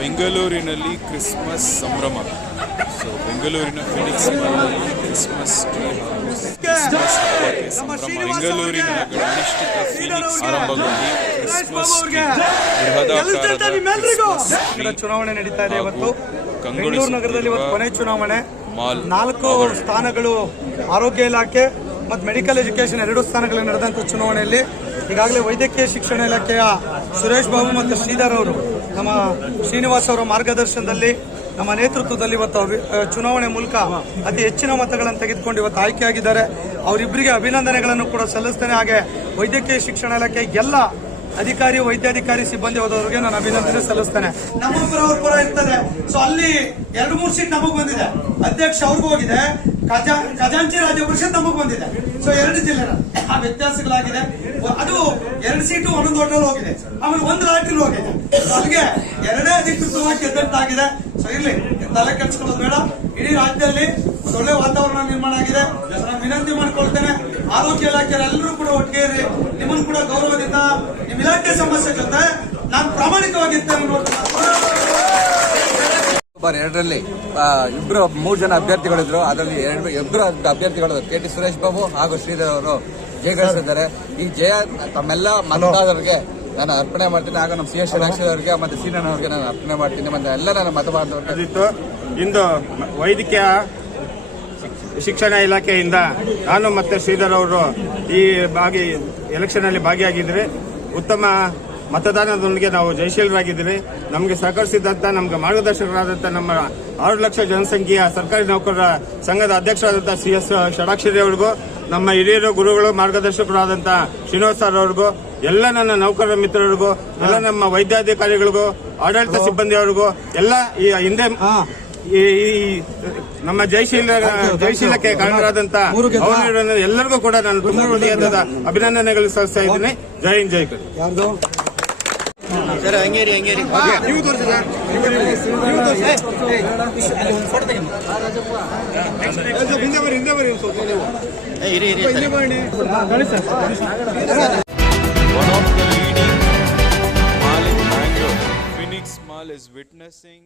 ಬೆಂಗಳೂರಿನಲ್ಲಿ ಕ್ರಿಸ್ಮಸ್ ಸಂಭ್ರಮ. ಸೊ ಬೆಂಗಳೂರಿನ ಫಿನಿಕ್ಸ್ ಮಾಲ್ನಲ್ಲಿ ಕ್ರಿಸ್ಮಸ್ ಹಬ್ಬಕ್ಕೆ ಸಂಭ್ರಮ. ಬೆಂಗಳೂರಿನ ಗಣನಿಷ್ಠಿತ ಫಿನಿಕ್ಸ್ ಆರಂಭಗೊಂಡು ಕ್ರಿಸ್ಮಸ್ ಚುನಾವಣೆ ನಡೀತಾ ಇದೆ. ಇವತ್ತು ಬೆಂಗಳೂರು ನಗರದಲ್ಲಿ ಇವತ್ತು ಕೊನೆ ಚುನಾವಣೆ. 4 ಸ್ಥಾನಗಳು ಆರೋಗ್ಯ ಇಲಾಖೆ ಮತ್ತು ಮೆಡಿಕಲ್ ಎಜುಕೇಶನ್ 2 ಸ್ಥಾನಗಳು ನಡೆದಂತ ಚುನಾವಣೆಯಲ್ಲಿ ಈಗಾಗಲೇ ವೈದ್ಯಕೀಯ ಶಿಕ್ಷಣ ಇಲಾಖೆಯ ಸುರೇಶ್ ಬಾಬು ಮತ್ತು ಶ್ರೀಧರ್ ಅವರು ನಮ್ಮ ಶ್ರೀನಿವಾಸ್ ಅವರ ಮಾರ್ಗದರ್ಶನದಲ್ಲಿ ನಮ್ಮ ನೇತೃತ್ವದಲ್ಲಿ ಇವತ್ತು ಚುನಾವಣೆ ಮೂಲಕ ಅತಿ ಹೆಚ್ಚಿನ ಮತಗಳನ್ನು ತೆಗೆದುಕೊಂಡು ಇವತ್ತು ಆಯ್ಕೆಯಾಗಿದ್ದಾರೆ. ಅವರಿಬ್ಬರಿಗೆ ಅಭಿನಂದನೆಗಳನ್ನು ಕೂಡ ಸಲ್ಲಿಸ್ತೇನೆ. ಹಾಗೆ ವೈದ್ಯಕೀಯ ಶಿಕ್ಷಣ ಇಲಾಖೆ ಎಲ್ಲ ಅಧಿಕಾರಿ, ವೈದ್ಯಾಧಿಕಾರಿ, ಸಿಬ್ಬಂದಿ ಹೋದವರಿಗೆ ನಾನು ಅಭಿನಂದನೆ ಸಲ್ಲಿಸ್ತೇನೆ. ನಮ್ಮೊಬ್ಬರ ಅವ್ರ ಪರ ಇರ್ತದೆ. ಸೊ ಅಲ್ಲಿ 2-3 ಸೀಟ್ ನಮಗ್ ಬಂದಿದೆ. ಅಧ್ಯಕ್ಷ ಅವ್ರಿಗೂ ಹೋಗಿದೆ, ಖಜಾಂಚಿ ರಾಜ್ಯ ಪರಿಷತ್ ನಮಗ್ ಬಂದಿದೆ. ಸೊ 2 ಜಿಲ್ಲೆ ಆ ವ್ಯತ್ಯಾಸಗಳಾಗಿದೆ. ಅದು 2 ಸೀಟು ಒಂದೊಂದು ಹೋಟೆಲ್ ಹೋಗಿದೆ, ಆಮೇಲೆ 1 ಲಾಟ್ರಿ ಹೋಗಿದೆ. ಅಲ್ಲಿಗೆ 2 ಅಧಿಕೃತವಾಗಿ ಗೆದ್ದಂತಾಗಿದೆ. ಸೊ ಇರ್ಲಿ, ತಲೆ ಕೆಡಿಸ್ಕೊಳ್ಳೋದು ಬೇಡ. ಇಡೀ ರಾಜ್ಯದಲ್ಲಿ ಒಳ್ಳೆ ವಾತಾವರಣ ನಿರ್ಮಾಣ ಆಗಿದೆ. ನಾನು ವಿನಂತಿ ಮಾಡ್ಕೊಳ್ತೇನೆ, ಆರೋಗ್ಯ ಇಲಾಖೆ ಎಲ್ಲರೂ ಕೂಡ ಒಟ್ಟಿಗೆ ಇರಿ. ನಿಮ್ಮನ್ನು ಕೂಡ ಗೌರವದಿಂದ ನಿಮ್ಮ ಇಲಾಖೆ ಸಮಸ್ಯೆ ಜೊತೆ ನಾನು ಪ್ರಾಮಾಣಿಕವಾಗಿರ್ತೇನೆ. 2ರಲ್ಲಿ 3 ಜನ ಅಭ್ಯರ್ಥಿಗಳಿದ್ರು. ಅದರಲ್ಲಿ 2 ಅಭ್ಯರ್ಥಿಗಳು KT ಸುರೇಶ್ ಬಾಬು ಹಾಗೂ ಶ್ರೀಧರ್ ಅವರು ಜಯಗಳಿಸಿದ್ದಾರೆ. ಈ ಜಯ ತಮ್ಮೆಲ್ಲ ಮತದಾರರಿಗೆ ನಾನು ಅರ್ಪಣೆ ಮಾಡ್ತೀನಿ. ಆಗ ನಮ್ಮ CS ಶ್ರೀರಾಕ್ಷಿ ಅವರಿಗೆ ಮತ್ತೆ ಸೀನಣ್ಣ ಅವರಿಗೆ ನಾನು ಅರ್ಪಣೆ ಮಾಡ್ತೀನಿ. ಮತ್ತೆ ಎಲ್ಲ ನನ್ನ ಮತದಾರರಿಗೆ. ಇಂದು ವೈದ್ಯಕೀಯ ಶಿಕ್ಷಣ ಇಲಾಖೆಯಿಂದ ನಾನು ಮತ್ತೆ ಶ್ರೀಧರ್ ಅವರು ಈ ಎಲೆಕ್ಷನ್ ಅಲ್ಲಿ ಭಾಗಿಯಾಗಿದ್ರೆ ಉತ್ತಮ ಮತದಾನದೊಂದಿಗೆ ನಾವು ಜಯಶೀಲರಾಗಿದ್ದೀರಿ. ನಮಗೆ ಸಹಕರಿಸಿದಂತ, ನಮಗೆ ಮಾರ್ಗದರ್ಶಕರಾದಂತಹ ನಮ್ಮ 6 ಲಕ್ಷ ಜನಸಂಖ್ಯೆಯ ಸರ್ಕಾರಿ ನೌಕರರ ಸಂಘದ ಅಧ್ಯಕ್ಷರಾದಂತಹ CS ಷಡಾಕ್ಷರಿ ಅವರಿಗೂ, ನಮ್ಮ ಹಿರಿಯರು, ಗುರುಗಳು, ಮಾರ್ಗದರ್ಶಕರಾದಂತಹ ಶ್ರೀನಿವಾಸ್ ಸರ್ ಅವ್ರಿಗೂ, ಎಲ್ಲ ನನ್ನ ನೌಕರರ ಮಿತ್ರರಿಗೂ, ಎಲ್ಲ ನಮ್ಮ ವೈದ್ಯಾಧಿಕಾರಿಗಳಿಗೂ, ಆಡಳಿತ ಸಿಬ್ಬಂದಿಯವರಿಗೂ, ಎಲ್ಲ ಈ ಹಿಂದೆ ಈ ನಮ್ಮ ಜಯಶೀಲಕ್ಕೆ ಕಾರಣರಾದಂತ ಎಲ್ಲರಿಗೂ ಕೂಡ ನಾನು ತುಂಬ ಹೃದಯದ ಅಭಿನಂದನೆಗಳು ಸಲ್ಲಿಸ್ತಾ ಇದ್ದೀನಿ. ಜೈ ಹಿಂದ್, ಜೈ ಕರ್ನಾಟಕ. ಸರ್ ಹಂಗೇರಿ ನೀವು ತೋರಿಸಿ ಸರ್, ಹಿಂದೆ ಬರಿ One of the leading mall in Bangalore, Phoenix Mall is witnessing